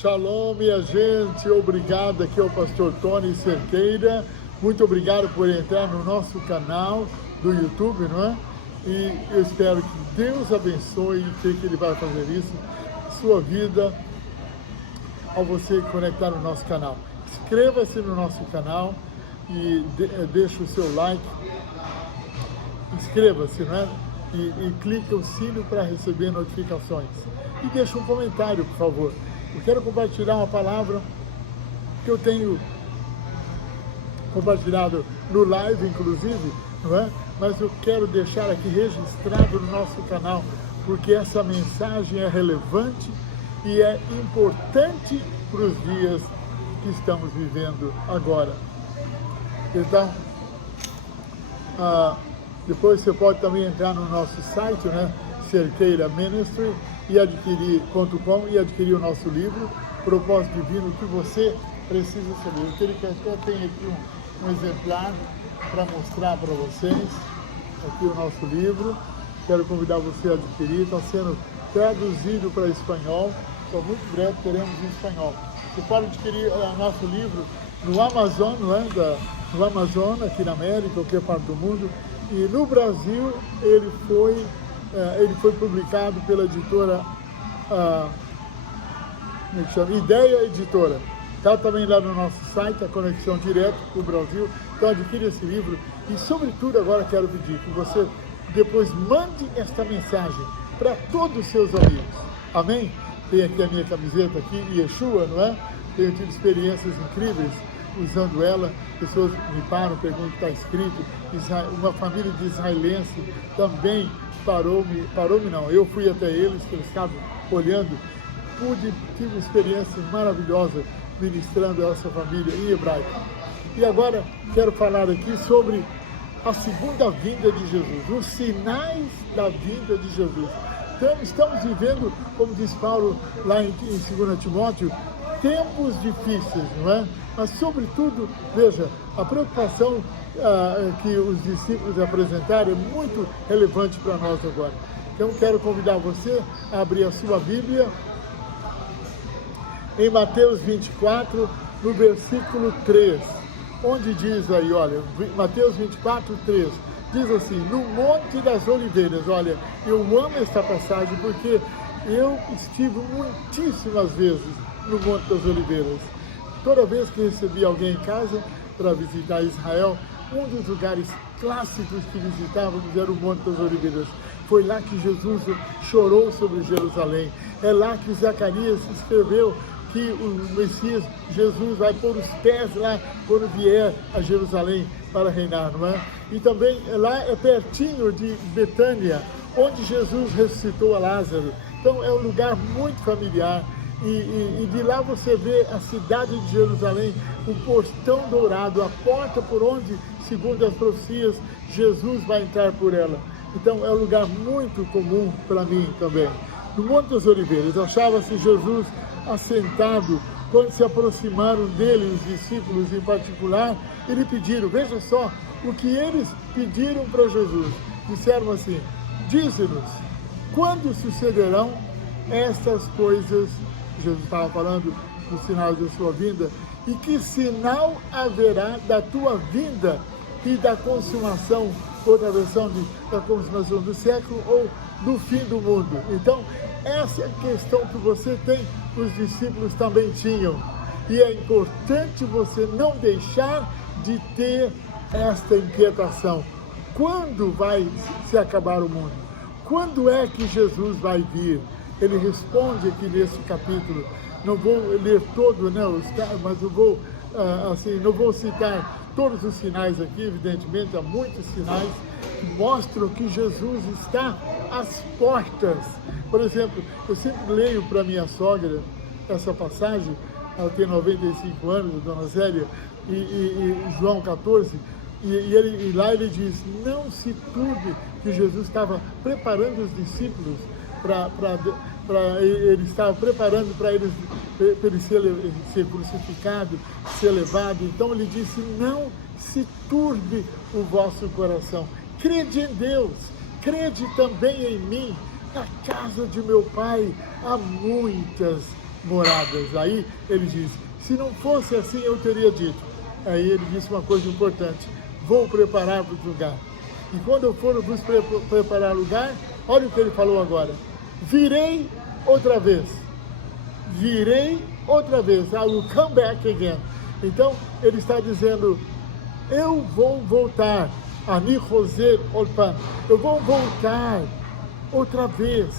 Shalom, minha gente, obrigado, aqui é o pastor Tony Cerqueira, muito obrigado por entrar no nosso canal do YouTube, não é? E eu espero que Deus abençoe, sei que Ele vai fazer isso, sua vida, ao você conectar no nosso canal. Inscreva-se no nosso canal e deixe o seu like, inscreva-se, não é? E clique o sino para receber notificações. E deixe um comentário, por favor. Eu quero compartilhar uma palavra que eu tenho compartilhado no live, inclusive, não é? Mas eu quero deixar aqui registrado no nosso canal, porque essa mensagem é relevante e é importante para os dias que estamos vivendo agora. Então, depois você pode também entrar no nosso site, né? Cerqueira Ministry e adquirir.com e adquirir o nosso livro, Propósito Divino, que você precisa saber. Eu tenho aqui um exemplar para mostrar para vocês, aqui o nosso livro, quero convidar você a adquirir, está sendo traduzido para espanhol, então muito breve teremos em espanhol. Você pode adquirir o nosso livro no Amazon, não é? No Amazon, aqui na América, qualquer parte do mundo, e no Brasil ele foi publicado pela editora Ideia Editora. Está também lá no nosso site, a conexão direta com o Brasil. Então adquire esse livro e, sobretudo, agora quero pedir que você depois mande esta mensagem para todos os seus amigos. Amém? Tem aqui a minha camiseta aqui, Yeshua, não é? Tenho tido experiências incríveis usando ela. Pessoas me param, perguntam o que está escrito. Uma família de israelense também parou-me não. Eu fui até eles, que eles estavam olhando. Tive uma experiência maravilhosa ministrando a essa família em hebraico. E agora quero falar aqui sobre a segunda vinda de Jesus, os sinais da vinda de Jesus. Então, estamos vivendo, como diz Paulo lá em 2 Timóteo, tempos difíceis, não é? Mas, sobretudo, veja, a preocupação que os discípulos apresentaram é muito relevante para nós agora. Então, quero convidar você a abrir a sua Bíblia em Mateus 24, no versículo 3, onde diz aí, olha, Mateus 24, 3, diz assim: no Monte das Oliveiras. Olha, eu amo esta passagem porque eu estive muitíssimas vezes no Monte das Oliveiras. Toda vez que recebi alguém em casa para visitar Israel, um dos lugares clássicos que visitávamos era o Monte das Oliveiras. Foi lá que Jesus chorou sobre Jerusalém. É lá que Zacarias escreveu que o Messias, Jesus, vai pôr os pés lá quando vier a Jerusalém para reinar, não é? E também lá é pertinho de Betânia, onde Jesus ressuscitou a Lázaro. Então é um lugar muito familiar. E de lá você vê a cidade de Jerusalém, o portão dourado, a porta por onde, segundo as profecias, Jesus vai entrar por ela. Então é um lugar muito comum para mim também. No Monte das Oliveiras, achava-se Jesus assentado. Quando se aproximaram dele, os discípulos em particular, e pediram, veja só, o que eles pediram para Jesus. Disseram assim: dize-nos, quando sucederão estas coisas? Jesus estava falando dos sinais da sua vinda. E que sinal haverá da tua vinda e da consumação, outra versão da consumação do século ou do fim do mundo? Então, essa é a questão que você tem, os discípulos também tinham. E é importante você não deixar de ter esta inquietação. Quando vai se acabar o mundo? Quando é que Jesus vai vir? Ele responde aqui nesse capítulo. Não vou ler todo, né, mas eu vou, não vou citar todos os sinais aqui, evidentemente, há muitos sinais que mostram que Jesus está às portas. Por exemplo, eu sempre leio para minha sogra essa passagem, ela tem 95 anos, a dona Zélia, e João 14, e lá ele diz: não se turbe, que Jesus estava preparando os discípulos ele estava preparando para ele ser crucificado, ser levado. Então ele disse: não se turbe o vosso coração, crede em Deus, crede também em mim. Na casa de meu pai há muitas moradas. Aí ele diz, se não fosse assim eu teria dito. Aí ele disse uma coisa importante, vou preparar-vos lugar. E quando eu for vos preparar lugar, olha o que ele falou agora, virei outra vez. Virei outra vez. I will come back again. Então, ele está dizendo, eu vou voltar. Ani Roser Olpan. Eu vou voltar outra vez.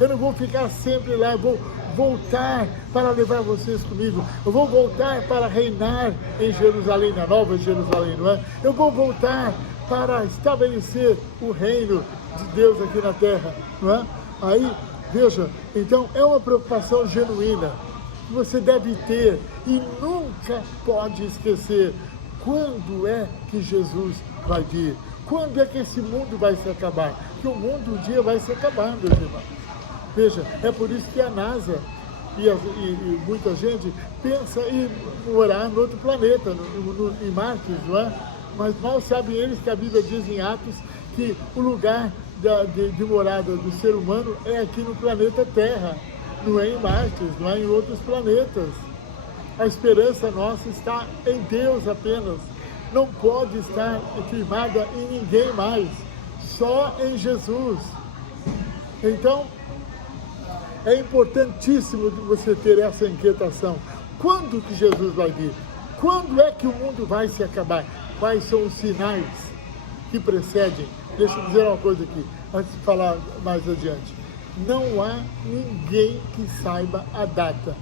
Eu não vou ficar sempre lá. Eu vou voltar para levar vocês comigo. Eu vou voltar para reinar em Jerusalém, na Nova Jerusalém, não é? Eu vou voltar para estabelecer o reino de Deus aqui na terra, não é? Aí, veja, então é uma preocupação genuína que você deve ter e nunca pode esquecer quando é que Jesus vai vir, quando é que esse mundo vai se acabar, que o mundo um dia vai se acabar, meus irmãos. Veja, é por isso que a NASA e muita gente pensa em morar no outro planeta, em Marte, não é? Mas mal sabem eles que a Bíblia diz em Atos que o lugar de morada do ser humano é aqui no planeta Terra, não é em Marte, não é em outros planetas. A esperança nossa está em Deus apenas, não pode estar firmada em ninguém mais, só em Jesus. Então, é importantíssimo você ter essa inquietação. Quando que Jesus vai vir? Quando é que o mundo vai se acabar? Quais são os sinais que precedem? Deixa eu dizer uma coisa aqui, antes de falar mais adiante. Não há ninguém que saiba a data.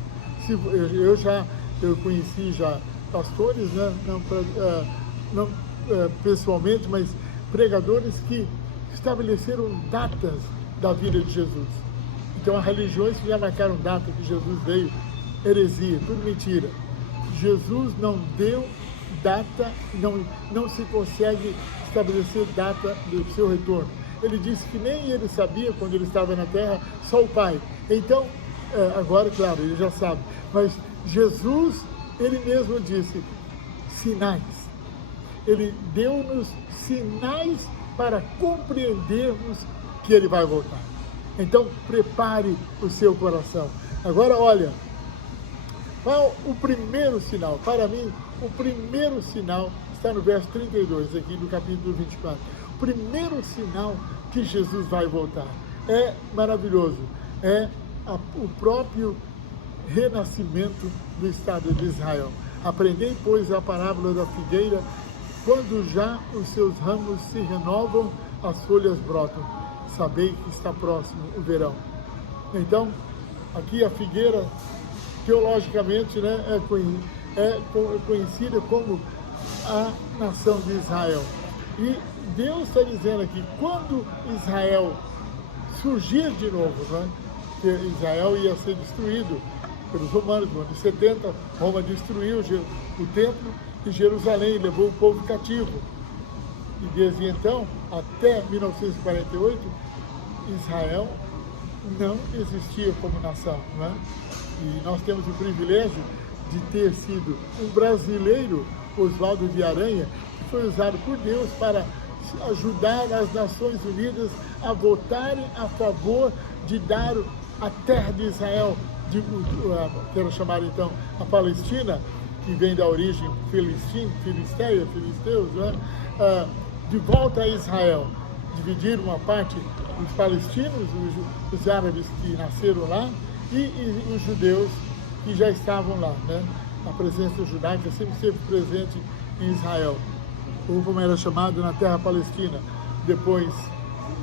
Eu conheci já pastores, né? não pessoalmente, mas pregadores que estabeleceram datas da vida de Jesus. Então, as religiões que já marcaram data que Jesus veio, heresia, tudo mentira. Jesus não deu data, não se consegue estabelecer data do seu retorno. Ele disse que nem ele sabia quando ele estava na terra, só o Pai. Então, agora, claro, ele já sabe, mas Jesus, ele mesmo disse, sinais. Ele deu-nos sinais para compreendermos que ele vai voltar. Então, prepare o seu coração. Agora, olha, qual o primeiro sinal? Para mim, o primeiro sinal está no verso 32, aqui do capítulo 24. O primeiro sinal que Jesus vai voltar é maravilhoso. É o próprio renascimento do Estado de Israel. Aprendei, pois, a parábola da figueira, quando já os seus ramos se renovam, as folhas brotam. Sabei que está próximo o verão. Então, aqui a figueira, teologicamente, né, é conhecida como a nação de Israel. E Deus está dizendo aqui, quando Israel surgir de novo, né, que Israel ia ser destruído pelos romanos, no ano de 70, Roma destruiu o templo e Jerusalém levou o povo cativo. E desde então, até 1948, Israel não existia como nação, não é? E nós temos o privilégio de ter sido um brasileiro, Oswaldo de Aranha, que foi usado por Deus para ajudar as Nações Unidas a votarem a favor de dar a terra de Israel, quero chamar então a Palestina, que vem da origem filisteus, né? De volta a Israel. Dividir uma parte dos palestinos, os árabes que nasceram lá, e os judeus que já estavam lá, né? A presença judaica sempre esteve presente em Israel, ou como era chamado na terra palestina, depois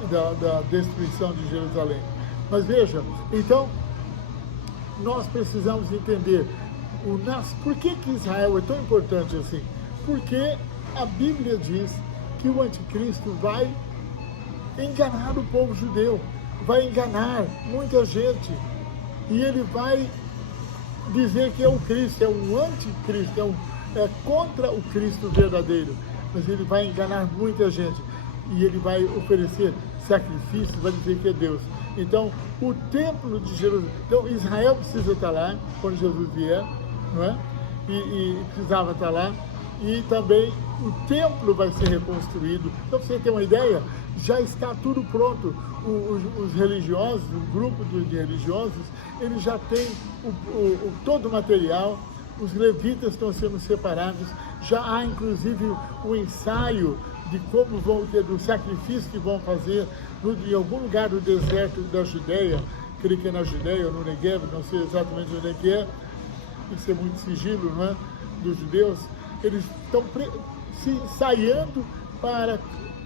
da destruição de Jerusalém. Mas veja, então, nós precisamos entender por que Israel é tão importante assim? Porque a Bíblia diz que o anticristo vai enganar o povo judeu, vai enganar muita gente, e ele vai dizer que é o Cristo, é um anticristo, é contra o Cristo verdadeiro, mas ele vai enganar muita gente, e ele vai oferecer sacrifícios, vai dizer que é Deus. Então, o templo de Jerusalém, então Israel precisa estar lá, quando Jesus vier, não é? E precisava estar lá, e também o templo vai ser reconstruído. Então, para você ter uma ideia, já está tudo pronto. Os religiosos, o grupo de religiosos, eles já têm todo o material, os levitas estão sendo separados, já há inclusive o ensaio de como vão ter, do sacrifício que vão fazer em algum lugar do deserto da Judeia, creio que é na Judeia ou no Negev, não sei exatamente onde é que é, isso é muito sigilo, não é? Dos judeus. Eles estão se ensaiando para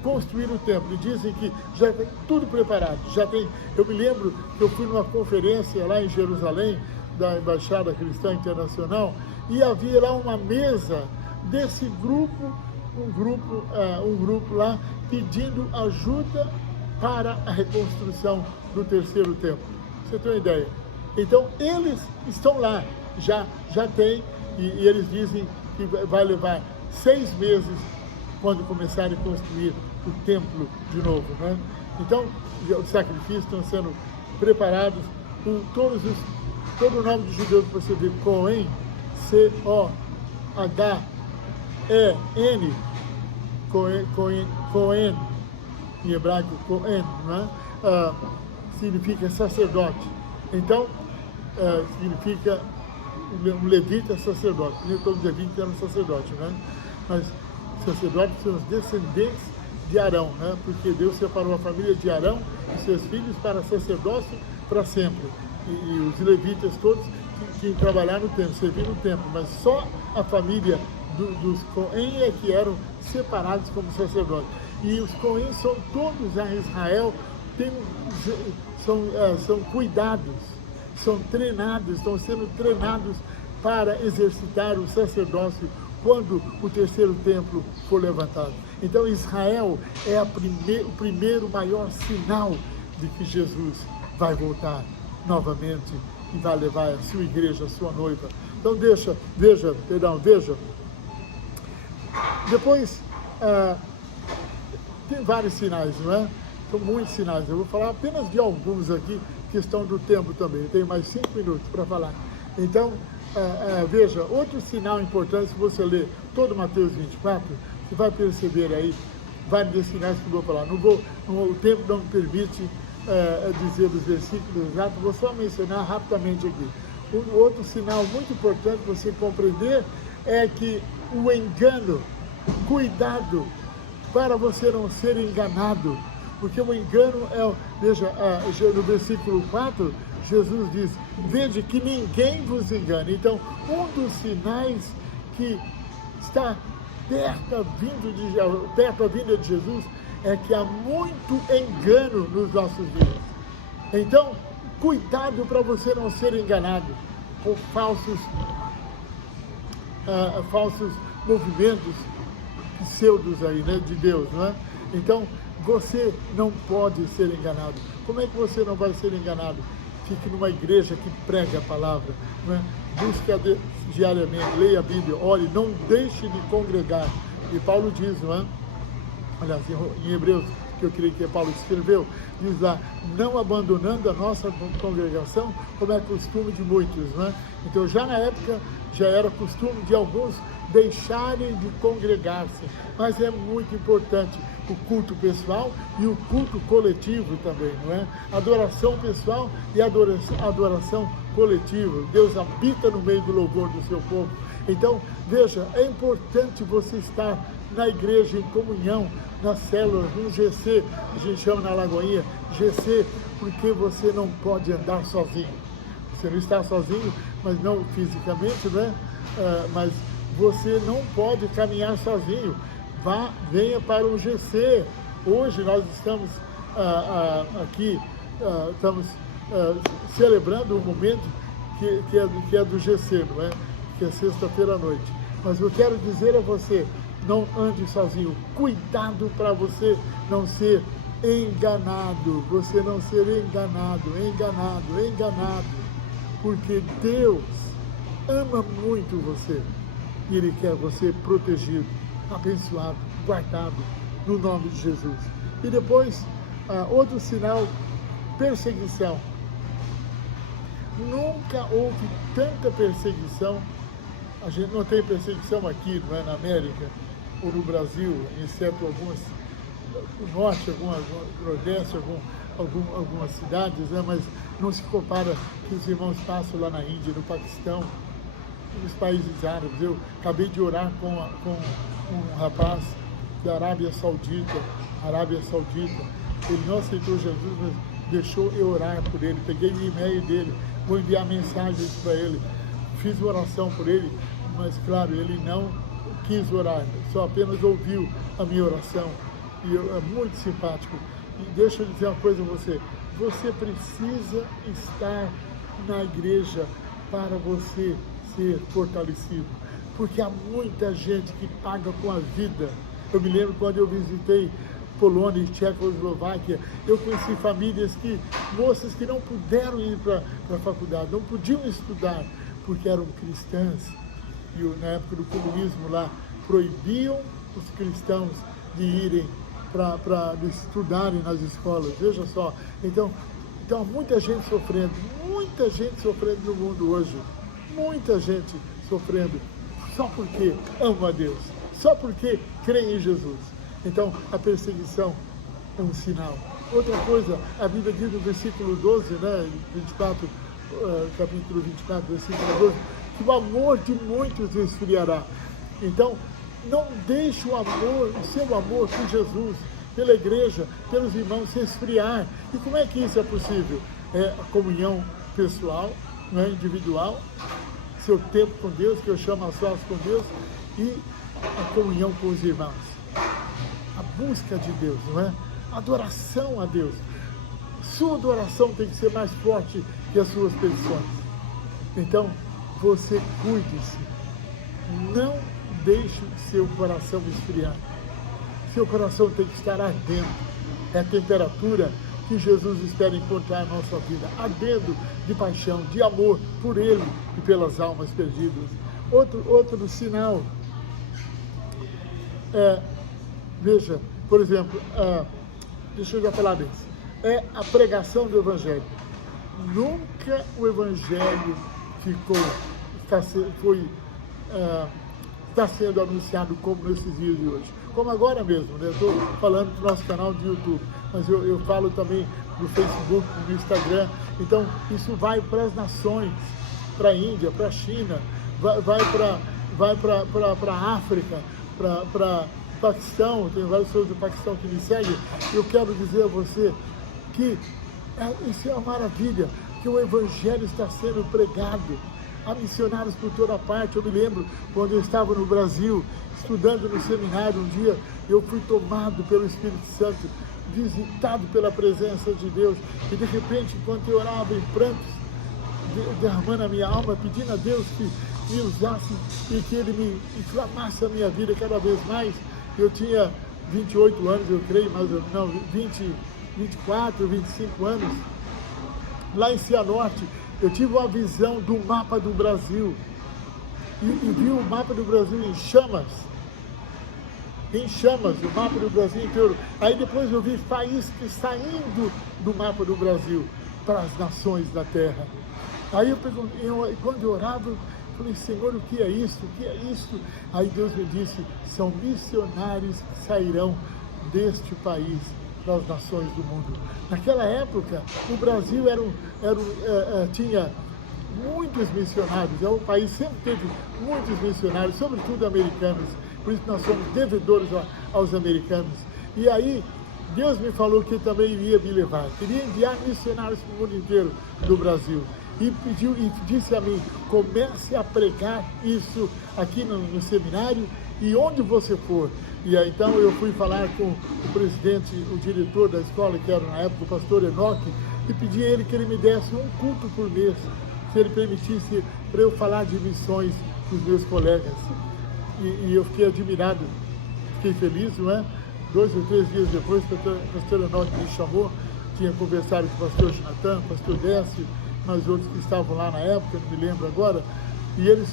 construir o templo, e dizem que já tem tudo preparado, já tem. Eu me lembro que eu fui numa conferência lá em Jerusalém, da Embaixada Cristã Internacional, e havia lá uma mesa desse grupo, um grupo lá pedindo ajuda para a reconstrução do terceiro templo. Você tem uma ideia? Então, eles estão lá, já tem, e eles dizem que vai levar 6 meses quando começarem a construir o templo de novo, né? Então, os sacrifícios estão sendo preparados, todo o nome de judeus que você vê, Cohen, C-O-H-E-N, Cohen, em hebraico, Cohen, né? Significa sacerdote. Então, significa um levita sacerdote. Todos os levitas eram sacerdotes, né? Mas sacerdotes são os descendentes de Arão, né? Porque Deus separou a família de Arão e seus filhos para sacerdócio para sempre. E os levitas todos que trabalharam no templo, serviram no templo, mas só a família dos Cohen é que eram separados como sacerdotes. E os Cohen são todos a Israel, são cuidados, são treinados, estão sendo treinados para exercitar o sacerdócio quando o terceiro templo for levantado. Então Israel é o primeiro maior sinal de que Jesus vai voltar novamente e vai levar a sua igreja, a sua noiva. Então veja. Depois, tem vários sinais, não é? São muitos sinais. Eu vou falar apenas de alguns aqui, questão do tempo também. Eu tenho mais 5 minutos para falar. Então, veja, outro sinal importante, se você ler todo Mateus 24, você vai perceber aí vários desses sinais que eu vou falar. O tempo não me permite dizer os versículos exatos, vou só mencionar rapidamente aqui. Um outro sinal muito importante você compreender é que o engano, cuidado para você não ser enganado, porque o engano veja, no versículo 4, Jesus diz, vede que ninguém vos engane. Então, um dos sinais que está perto a vinda de Jesus é que há muito engano nos nossos dias. Então, cuidado para você não ser enganado por falsos movimentos pseudos aí, né, de Deus, não é? Então, você não pode ser enganado. Como é que você não vai ser enganado? Fique numa igreja que prega a palavra, não é? Busque diariamente, leia a Bíblia, ore, não deixe de congregar. E Paulo diz, não é? Aliás, em Hebreus, que eu creio que Paulo escreveu, diz lá, não abandonando a nossa congregação, como é costume de muitos, né? Então, já na época, já era costume de alguns deixarem de congregar-se, mas é muito importante o culto pessoal e o culto coletivo também, não é? Adoração pessoal e adoração coletiva. Deus habita no meio do louvor do seu povo. Então, veja, é importante você estar na igreja, em comunhão, nas células, no GC, a gente chama na Lagoinha, GC, porque você não pode andar sozinho. Você não está sozinho, mas não fisicamente, né? Mas você não pode caminhar sozinho. Venha para o GC. Hoje nós estamos aqui, estamos celebrando um momento que é do GC, não é? Que é sexta-feira à noite. Mas eu quero dizer a você, não ande sozinho. Cuidado para você não ser enganado. Você não ser enganado. Porque Deus ama muito você. E Ele quer você protegido, abençoado, guardado, no nome de Jesus. E depois, outro sinal, perseguição. Nunca houve tanta perseguição. A gente não tem perseguição aqui, não é, na América ou no Brasil, exceto o norte, algumas Nordeste, algumas cidades, né? Mas não se compara que os irmãos passam lá na Índia, no Paquistão, nos países árabes. Eu acabei de orar com um rapaz da Arábia Saudita. Ele não aceitou Jesus, mas deixou eu orar por ele. Peguei o e-mail dele, vou enviar mensagens para ele. Fiz oração por ele, mas claro, ele não quis orar, só apenas ouviu a minha oração. E é muito simpático. E deixa eu dizer uma coisa a você. Você precisa estar na igreja para você ser fortalecido. Porque há muita gente que paga com a vida. Eu me lembro quando eu visitei Polônia e Tchecoslováquia, eu conheci famílias moças que não puderam ir para a faculdade, não podiam estudar, porque eram cristãs. E na época do comunismo lá, proibiam os cristãos de irem para estudarem nas escolas. Veja só. Então há muita gente sofrendo no mundo hoje. Muita gente sofrendo só porque ama a Deus, só porque crê em Jesus. Então, a perseguição é um sinal. Outra coisa, a Bíblia diz no versículo 12, né, 24, capítulo 24, versículo 12, que o amor de muitos esfriará. Então, não deixe o seu amor por Jesus, pela igreja, pelos irmãos se esfriar. E como é que isso é possível? É a comunhão pessoal, né, individual, seu tempo com Deus, que eu chamo a sós com Deus, e a comunhão com os irmãos. A busca de Deus, não é? A adoração a Deus. Sua adoração tem que ser mais forte que as suas petições. Então, você cuide-se. Não deixe seu coração esfriar. Seu coração tem que estar ardendo. É a temperatura que Jesus espera encontrar na nossa vida. Ardendo de paixão, de amor por Ele e pelas almas perdidas. Outro sinal veja, por exemplo, deixa eu já falar disso, é a pregação do Evangelho. Nunca o Evangelho está sendo anunciado como nesses dias de hoje. Como agora mesmo, né? Eu estou falando do nosso canal de YouTube, mas eu falo também no Facebook, no Instagram. Então, isso vai para as nações, para a Índia, para a China, vai para a África, para Paquistão. Tem vários pessoas do Paquistão que me seguem. Eu quero dizer a você que isso é uma maravilha, que o Evangelho está sendo pregado. Há missionários por toda parte. Eu me lembro quando eu estava no Brasil, estudando no seminário, um dia eu fui tomado pelo Espírito Santo, visitado pela presença de Deus, e de repente, enquanto eu orava em prantos, derramando a minha alma, pedindo a Deus que me usasse e que Ele me inflamasse a minha vida cada vez mais. Eu tinha 28 anos, eu creio, mas não, 24, 25 anos, lá em Cianorte. Eu tive uma visão do mapa do Brasil e vi o mapa do Brasil em chamas, o mapa do Brasil inteiro. Aí depois eu vi faíscas saindo do mapa do Brasil para as nações da terra. Aí quando eu orava, eu falei, Senhor, o que é isso? O que é isso? Aí Deus me disse, são missionários que sairão deste país para as nações do mundo. Naquela época, o Brasil tinha muitos missionários, o país sempre teve muitos missionários, sobretudo americanos, por isso nós somos devedores aos americanos. E aí, Deus me falou que também iria me levar, queria enviar missionários para o mundo inteiro do Brasil. E disse a mim, comece a pregar isso aqui no seminário e onde você for. E aí, então eu fui falar com o presidente, o diretor da escola, que era na época o pastor Enoque, e pedi a ele que ele me desse um culto por mês, se ele permitisse para eu falar de missões com os meus colegas. E eu fiquei admirado, fiquei feliz, não é? 2 ou 3 dias depois, o pastor Enoque me chamou, tinha conversado com o pastor Jonathan, o pastor Décio, mas outros que estavam lá na época, não me lembro agora, e eles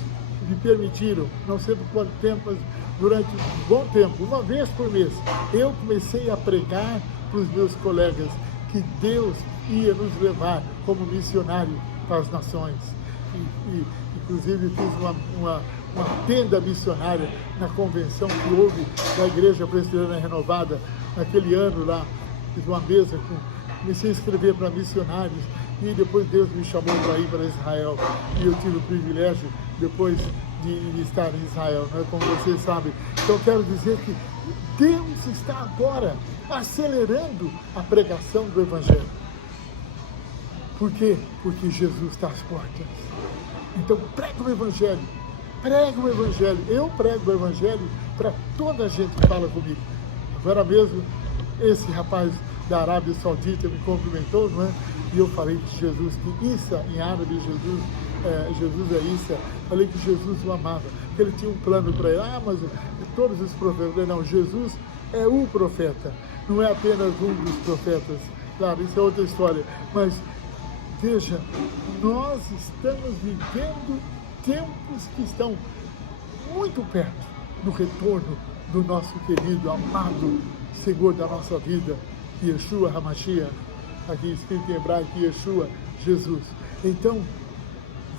me permitiram, não sei por quanto tempo, mas durante um bom tempo, uma vez por mês, eu comecei a pregar para os meus colegas que Deus ia nos levar como missionário para as nações. Inclusive fiz uma tenda missionária na convenção que houve da Igreja Presbiteriana Renovada naquele ano lá, fiz uma mesa, comecei a escrever para missionários, e depois Deus me chamou para ir para Israel, e eu tive o privilégio, depois de estar em Israel, né, como vocês sabem. Então, eu quero dizer que Deus está agora acelerando a pregação do Evangelho. Por quê? Porque Jesus está às portas. Então, prega o Evangelho. Prega o Evangelho. Eu prego o Evangelho para toda a gente que fala comigo. Agora mesmo, esse rapaz da Arábia Saudita me cumprimentou, não é? E eu falei que Jesus, que Issa, em árabe, Jesus é Issa. Falei que Jesus o amava, que ele tinha um plano para ele. Ah, mas todos os profetas... Não, Jesus é o profeta, não é apenas um dos profetas. Claro, isso é outra história. Mas, veja, nós estamos vivendo tempos que estão muito perto do retorno do nosso querido, amado Senhor da nossa vida, Yeshua HaMashiach, aqui escrito em hebraico, Yeshua, Jesus. Então,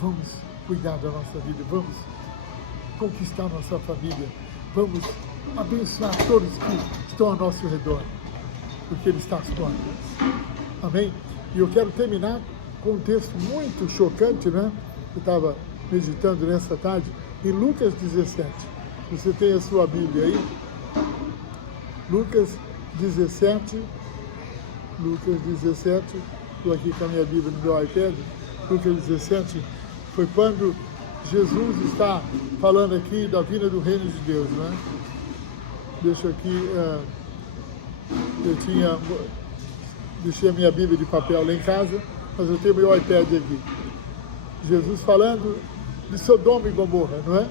vamos cuidar da nossa vida, vamos conquistar nossa família, vamos abençoar todos que estão ao nosso redor, porque Ele está às portas. Amém? E eu quero terminar com um texto muito chocante, né? Eu estava meditando nessa tarde, em Lucas 17. Você tem a sua Bíblia aí? Lucas 17, estou aqui com a minha Bíblia no meu iPad. Lucas 17 foi quando Jesus está falando aqui da vinda do reino de Deus, né? Deixa aqui, deixei a minha Bíblia de papel lá em casa, mas eu tenho meu iPad aqui. Jesus falando de Sodoma e Gomorra, não é?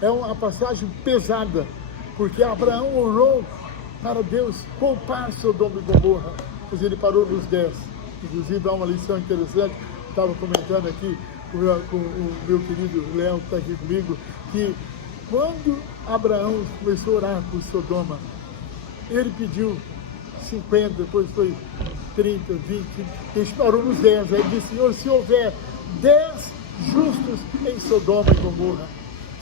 É uma passagem pesada, porque Abraão orou para Deus poupar Sodoma e Gomorra, mas ele parou nos 10. Inclusive, há uma lição interessante, estava comentando aqui com o meu querido Léo, que está aqui comigo, que quando Abraão começou a orar por Sodoma, ele pediu 50, depois foi 30, 20, ele parou nos 10. Aí ele disse: Senhor, se houver 10 justos em Sodoma e Gomorra,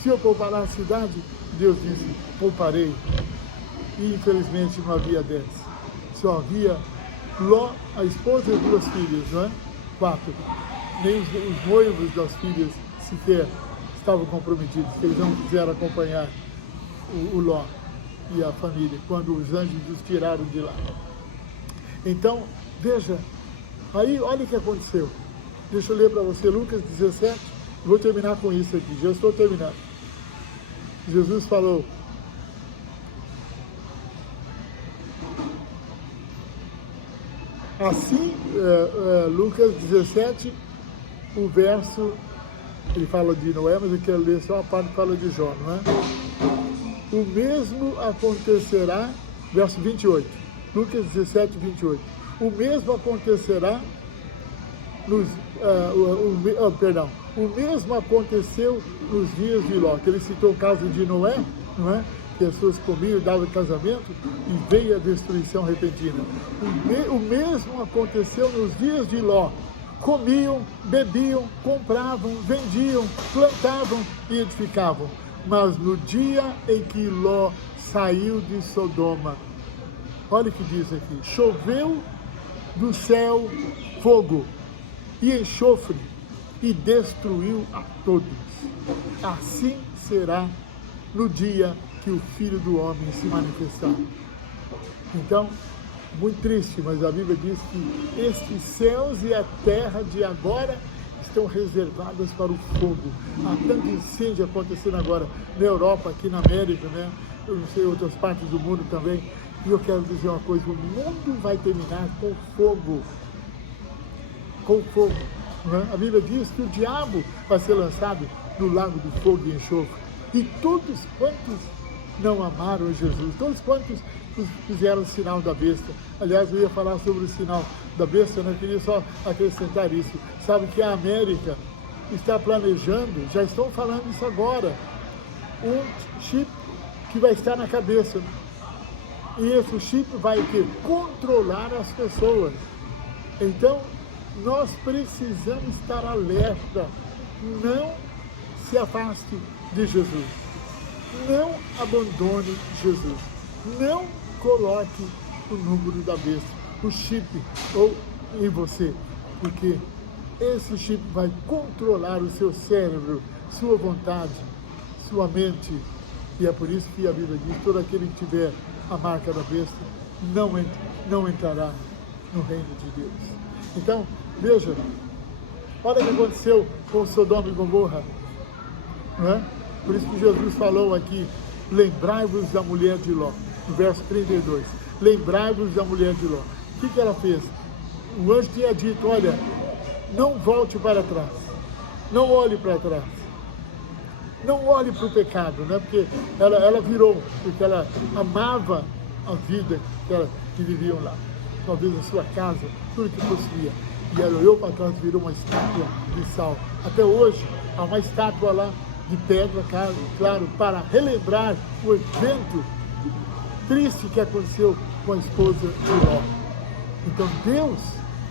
se eu poupará a cidade, Deus disse: pouparei. E infelizmente não havia 10. Só havia Ló, a esposa e 2 filhas, não é? 4. Nem os noivos das filhas sequer estavam comprometidos, eles não quiseram acompanhar o Ló e a família, quando os anjos os tiraram de lá. Então, veja, aí olha o que aconteceu. Deixa eu ler para você Lucas 17, vou terminar com isso aqui, já estou terminando. Jesus falou: assim, Lucas 17, o verso, ele fala de Noé, mas eu quero ler só a parte que fala de Jó, não é? O mesmo acontecerá, verso 28, Lucas 17, 28. O mesmo acontecerá o mesmo aconteceu nos dias de Ló, que ele citou o caso de Noé, não é? Pessoas comiam, davam casamento e veio a destruição repentina. O mesmo aconteceu nos dias de Ló. Comiam, bebiam, compravam, vendiam, plantavam e edificavam. Mas no dia em que Ló saiu de Sodoma, olha o que diz aqui: choveu do céu fogo e enxofre e destruiu a todos. Assim será no dia que o Filho do Homem se manifestar. Então, muito triste, mas a Bíblia diz que estes céus e a terra de agora estão reservadas para o fogo. Há tanto incêndio acontecendo agora na Europa, aqui na América, né? Eu não sei, outras partes do mundo também. E eu quero dizer uma coisa: o mundo vai terminar com fogo. Com fogo. Né? A Bíblia diz que o diabo vai ser lançado no lago do fogo e enxofre. E todos quantos não amaram Jesus, todos quantos fizeram o sinal da besta. Aliás, eu ia falar sobre o sinal da besta, né? Eu queria só acrescentar isso. Sabe que a América está planejando, já estão falando isso agora, um chip que vai estar na cabeça. E esse chip vai controlar as pessoas. Então, nós precisamos estar alerta. Não se afaste de Jesus. Não abandone Jesus. Não coloque o número da besta, o chip, ou em você, porque esse chip vai controlar o seu cérebro, sua vontade, sua mente. E é por isso que a Bíblia diz, todo aquele que tiver a marca da besta não entrará no reino de Deus. Então, veja, olha o que aconteceu com Sodoma e Gomorra. Não é? Por isso que Jesus falou aqui, lembrai-vos da mulher de Ló, no verso 32. Lembrai-vos da mulher de Ló. O que ela fez? O anjo tinha dito, olha, não volte para trás, não olhe para trás, não olhe para o pecado, né? Porque ela virou, porque ela amava a vida que viviam lá, talvez a sua casa, tudo que possuía. E ela olhou para trás e virou uma estátua de sal. Até hoje, há uma estátua lá de pedra, claro, para relembrar o evento triste que aconteceu com a esposa de Ló. Então Deus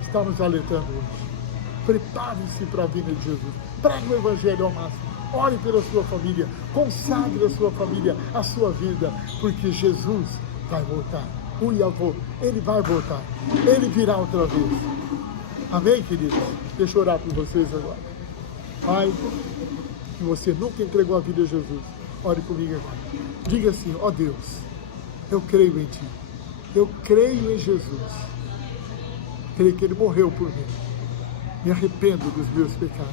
está nos alertando hoje. Prepare-se para a vinda de Jesus. Pregue o Evangelho ao máximo. Ore pela sua família. Consagre a sua família, a sua vida, porque Jesus vai voltar. Ele vai voltar. Ele virá outra vez. Amém, queridos? Deixa eu orar por vocês agora. Pai, que você nunca entregou a vida a Jesus, ore comigo agora. Diga assim, ó Deus, eu creio em Ti. Eu creio em Jesus. Creio que Ele morreu por mim. Me arrependo dos meus pecados.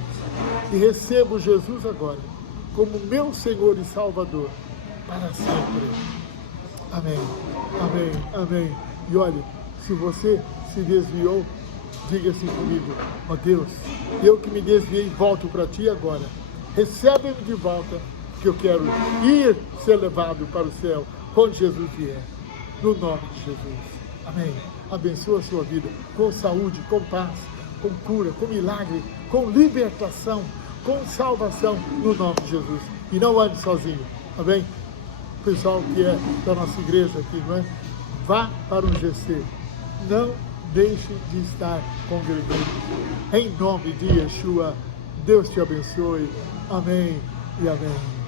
E recebo Jesus agora como meu Senhor e Salvador para sempre. Amém, amém, amém. E olha, se você se desviou, diga assim comigo, ó Deus, eu que me desviei, volto para Ti agora. Recebe-me de volta, que eu quero ir ser levado para o céu, quando Jesus vier. No nome de Jesus. Amém. Abençoa a sua vida com saúde, com paz, com cura, com milagre, com libertação, com salvação, no nome de Jesus. E não ande sozinho, tá bem? O pessoal que é da nossa igreja aqui, não é? Vá para um GC. Não deixe de estar congregando. Em nome de Yeshua, Deus te abençoe. Amém e amém.